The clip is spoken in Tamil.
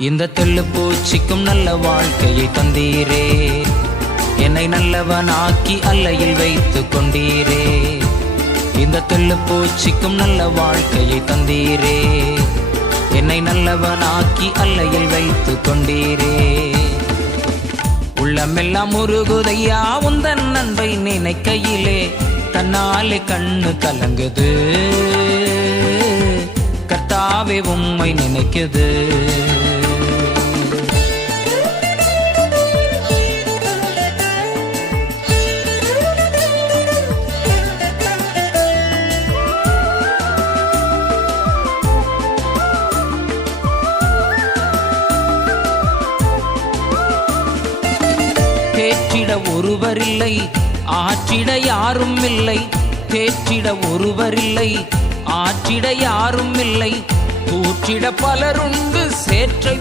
இந்த தெள்ளு பூச்சிக்கும் நல்ல வாழ்க்கையை தந்தீரே, என்னை நல்லவனாக்கி அல்லையில் வைத்து கொண்டீரே. இந்த தெள்ளு பூச்சிக்கும் நல்ல வாழ்க்கையை தந்தீரே, என்னை நல்லவனாக்கி அல்லையில் வைத்து கொண்டீரே. உள்ளமெல்லாம் உருகுதையா உந்தன் அன்பை நினைக்கையிலே, தன்னாலே கண்ணு கலங்குது கர்த்தாவே உம்மை நினைக்குது. தேற்றிட ஒருவரில்லை, ஆற்றிட யாரும் இல்லை. தேற்றிட ஒருவரில்லை, ஆற்றிட யாரும் இல்லை. தூற்றிட பலருண்டு, சேற்றை